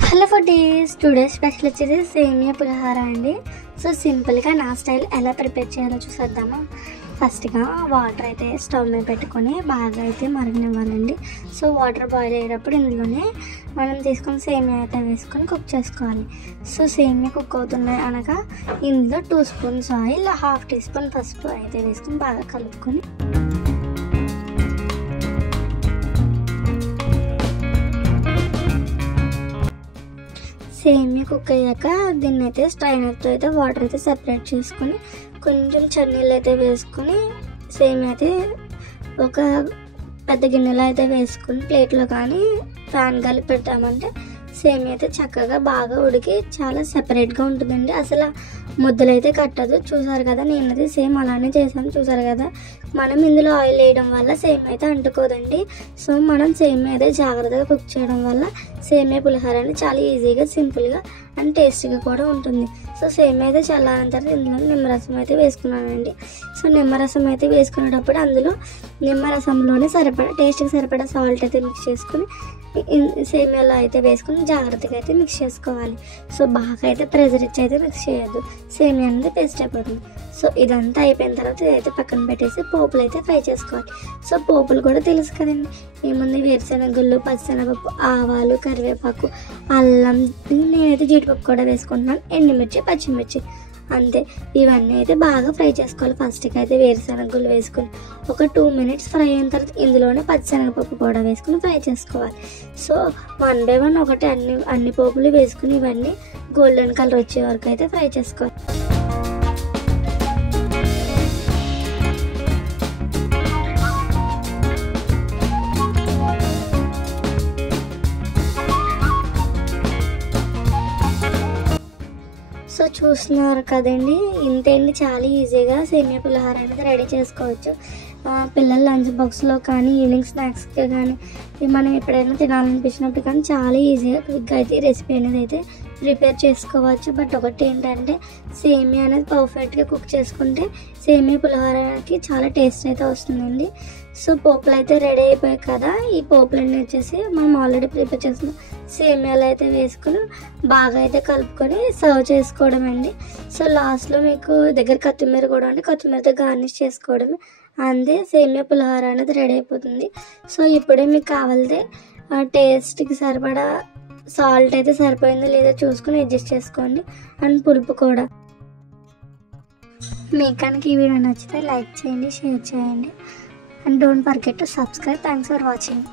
Hello foodies, today special వచ్చేసి సేమియా పులిహోర అండి. సో సింపుల్గా నా స్టైల్ ఎలా ప్రిపేర్ చేయాలో చూసేద్దామా. ఫస్ట్గా వాటర్ అయితే స్టవ్ మీద పెట్టుకొని బాగా అయితే మరగనివ్వాలండి. సో వాటర్ బాయిల్ అయ్యేటప్పుడు ఇందులోనే మనం తీసుకుని సేమియా అయితే వేసుకొని కుక్ చేసుకోవాలి. సో సేమియా కుక్ అవుతున్నాయి అనగా ఇందులో 2 స్పూన్స్ ఆయిల్, 1/2 టీ స్పూన్ పసుపు అయితే వేసుకొని బాగా కలుపుకొని సేమియా కుక్ అయ్యాక దీన్ని అయితే స్ట్రైనర్తో అయితే వాటర్ అయితే సెపరేట్ చేసుకొని కొంచెం చన్నీళ్ళు అయితే వేసుకొని సేమియా అయితే ఒక పెద్ద గిన్నెలో అయితే వేసుకొని ప్లేట్లో కానీ ప్యాన్ కలిపి పెట్టామంటే సేమియా అయితే చక్కగా బాగా ఉడికి చాలా సెపరేట్గా ఉంటుందండి. అసలు ముద్దలు అయితే కట్టదు. చూసారు కదా, నేనైతే సేమ్ అలానే చేశాను. చూసారు కదా, మనం ఇందులో ఆయిల్ వేయడం వల్ల సేమియా అయితే అంటుకోదండి. సో మనం సేమియా అయితే జాగ్రత్తగా కుక్ చేయడం వల్ల సేమియా పులిహోర అనేది చాలా ఈజీగా, సింపుల్గా అండ్ టేస్టీగా కూడా ఉంటుంది. సో సేమియా అయితే చల్లారిన తర్వాత ఇందులో నిమ్మరసం అయితే వేసుకున్నానండి. సో నిమ్మరసం అయితే వేసుకునేటప్పుడు అందులో నిమ్మరసంలోనే టేస్ట్కి సరిపడా సాల్ట్ అయితే మిక్స్ చేసుకుని సేమియాలో అయితే వేసుకుని జాగ్రత్తగా అయితే మిక్స్ చేసుకోవాలి. సో బాగా అయితే ప్రెజర్ ఇచ్చి అయితే మిక్స్ చేయొద్దు, సేమియా అనేది పేస్ట్ అయిపోతుంది. సో ఇదంతా అయిపోయిన తర్వాత ఇదైతే పక్కన పెట్టేసి పోపులు అయితే ఫ్రై చేసుకోవాలి. సో పోపులు కూడా తెలుసు కదండి, ఏముంది వేరుశెనగుళ్ళు, పచ్చిశనగపప్పు, ఆవాలు, కరివేపాకు, అల్లం, నేనైతే జీడిపప్పు కూడా వేసుకుంటున్నాను, ఎండుమిర్చి, పచ్చిమిర్చి, అంతే. ఇవన్నీ అయితే బాగా ఫ్రై చేసుకోవాలి. ఫస్ట్కి అయితే వేరుశెనగుళ్ళు వేసుకుని ఒక 2 మినిట్స్ ఫ్రై అయిన తర్వాత ఇందులోనే పచ్చిశనగపప్పు కూడా వేసుకుని ఫ్రై చేసుకోవాలి. సో 1 బై 1 ఒకటి అన్ని పోపులు వేసుకుని ఇవన్నీ గోల్డెన్ కలర్ వచ్చే వరకు అయితే ఫ్రై చేసుకోవాలి. సో చూస్తున్నారు కదండి, ఇంతేంటి, చాలా ఈజీగా సేమియా పులిహోర అనేది రెడీ చేసుకోవచ్చు. పిల్లల లంచ్ బాక్స్లో కానీ ఈవినింగ్ స్నాక్స్కి కానీ మనం ఎప్పుడైనా తినాలనిపించినప్పుడు కానీ చాలా ఈజీగా క్విక్గా అయితే ఈ రెసిపీ అనేది అయితే ప్రిపేర్ చేసుకోవచ్చు. బట్ ఒకటి ఏంటంటే సేమియా అనేది పర్ఫెక్ట్గా కుక్ చేసుకుంటే సేమియా పులిహోరకి చాలా టేస్ట్ అయితే వస్తుందండి. సో పోపులు అయితే రెడీ అయిపోయాయి కదా, ఈ పోపులన్నీ వచ్చేసి మనం ఆల్రెడీ ప్రిపేర్ చేసిన సేమియాలు అయితే వేసుకుని బాగా అయితే కలుపుకొని సర్వ్ చేసుకోవడం అండి. సో లాస్ట్లో మీకు దగ్గర కొత్తిమీర కూడా ఉంటే కొత్తిమీరతో గార్నిష్ చేసుకోవడమే, అంతే. సేమియా పులిహోర అనేది రెడీ అయిపోతుంది. సో ఇప్పుడే మీకు కావాలితే టేస్ట్కి సరిపడా సాల్ట్ అయితే సరిపోయిందో లేదో చూసుకుని అడ్జస్ట్ చేసుకోండి, అండ్ పులుపు కూడా. మీకు కనుక ఈ వీడియో నచ్చితే లైక్ చేయండి, షేర్ చేయండి, and don't forget to subscribe. Thanks for watching.